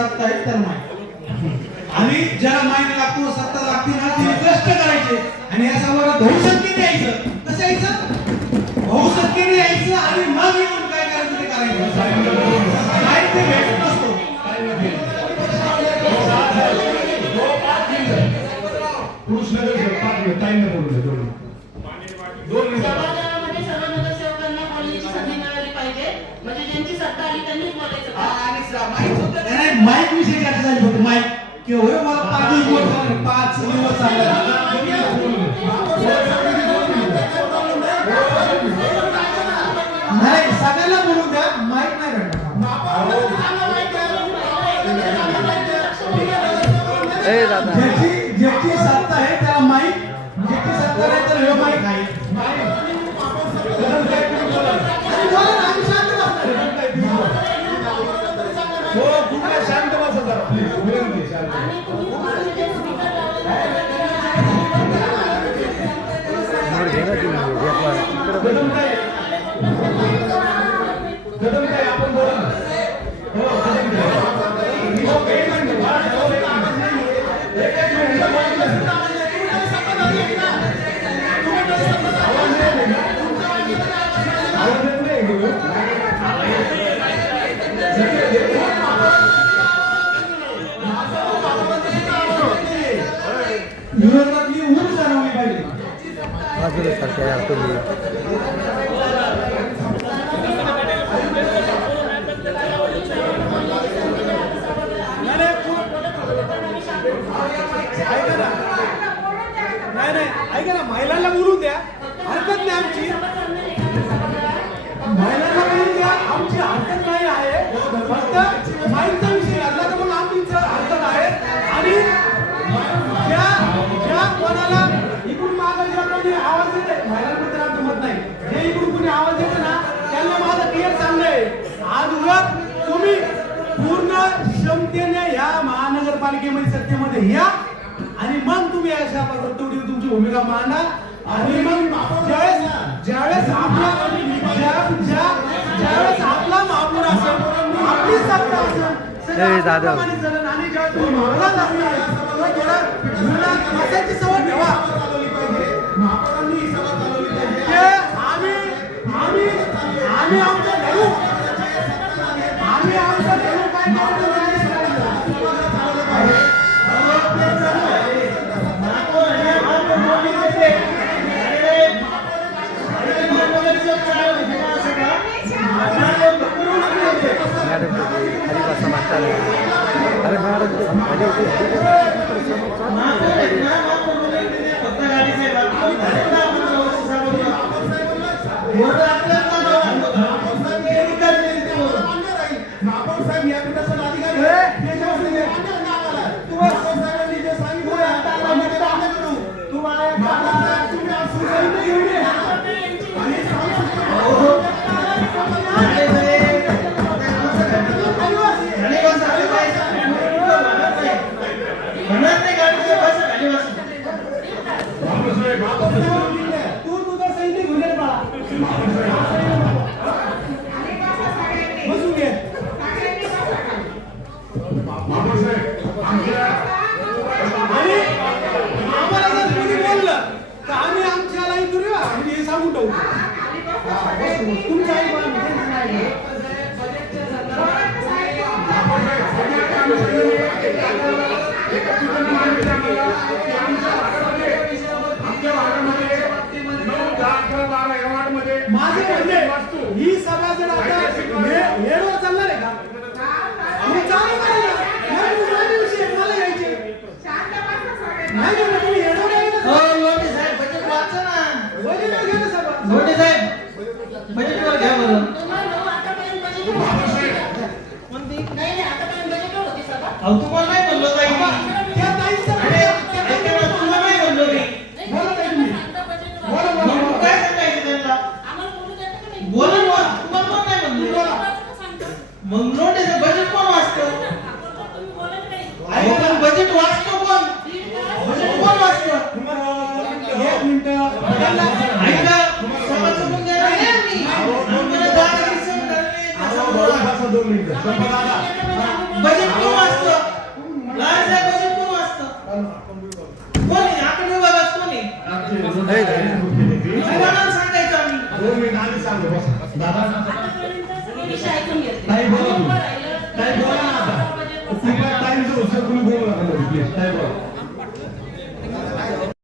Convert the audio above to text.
सत्ता आहे तर माईक आणि ज्याला माईक लागतो सत्ता लागते ना ते कष्ट करायचे आणि या समाजात बहुसंख्येने यायचं. कसं यायचं? बहुसंख्येने यायचं आणि मग येऊन काय करायचं ते करायचं. माईक ते भेटत नसतो. समाजामध्ये सर्व नगरसेवकांना बोलण्याची संधी मिळाली पाहिजे. म्हणजे ज्यांची सत्ता आली त्यांनीच बोलायचं. नाही माईक विषयी चर्चा झाली होती. माईक केवळ मला 5 दिवस चालले. नाही सगळ्यांना बोलू द्या. माईक नाही भेटणार. ज्याची सत्ता आहे त्याला माईक, ज्याची सत्ता नाही तर हे माईक आहे. शांत बसा जरा प्लीज. आपण बोला ना. विरोधातली ऊर्ज जाणवली पाहिजे. नाही ऐका ना महिलांना बोलू द्या. हरकत नाही आमची. महिलांना बोलू द्या. आमची हरकत नाही आहे. फक्त माईकचा विषय घातला तर मग आमची हरकत आहे. आणि ज्या कोणाला इकडून मागायच्या आवाज येते महिलांबद्दल आमचं मत नाही. जे इकडून कोणी आवाज येते ना त्यांना माझं क्लिअर चाललंय. आज उलट तुम्ही पूर्ण क्षमतेने या महानगरपालिकेमध्ये सत्तेमध्ये या आणि मग तुम्ही अशा तेवढी तुमची भूमिका मांडा. आणि मग ज्यावेळेस आपला महापौर असेल, आपली सत्ता असेल आणि जेव्हा तुम्ही महापौरात असणार थोडा बसायची सवय ठेवा. आम्ही आमचं धरू. आम्ही आमचं धरू काय करतो ही सभा जर आता हेडवर चालणार आहे का? तुम्ही चालू करा. मला यायचे नाही का तुम्ही हेडवर यायला साहेब बजेट वाचा ना. बजेट घ्या ना सभा. मोठे साहेब बजेटवर घ्या बरं. नाही आतापर्यंत बजेटवर होती सभा. तुम्हाला नाही म्हणलो ताई. त्या ताईंचा तुम्हाला नाही म्हणलो मी. काय सांगायचं त्यांना? बोला ना. तुम्हाला नाही म्हणलो. मग नोटीस बजेट कोण वाचतं? बजेट वाचतो कोण? बजेट कोण वाचतं? एक मिनिट ऐका समाजचं पण देणार नाही आम्ही. आम्हाला दादागिरी सहन करणे. बजेट कोण वाचतं? तुम्हाला सांगायचं आम्ही 2 मिनिट आम्ही सांगू बसा. दादा आतापर्यंत सगळे विषय ऐकून घेतले. ताई बोला आणि तुम्ही. उभं राहिलं. ताई बोला ना आता. तुम्हाला टाइमचं उत्तर तुम्ही बोलू नका प्लीज. ताई बोला.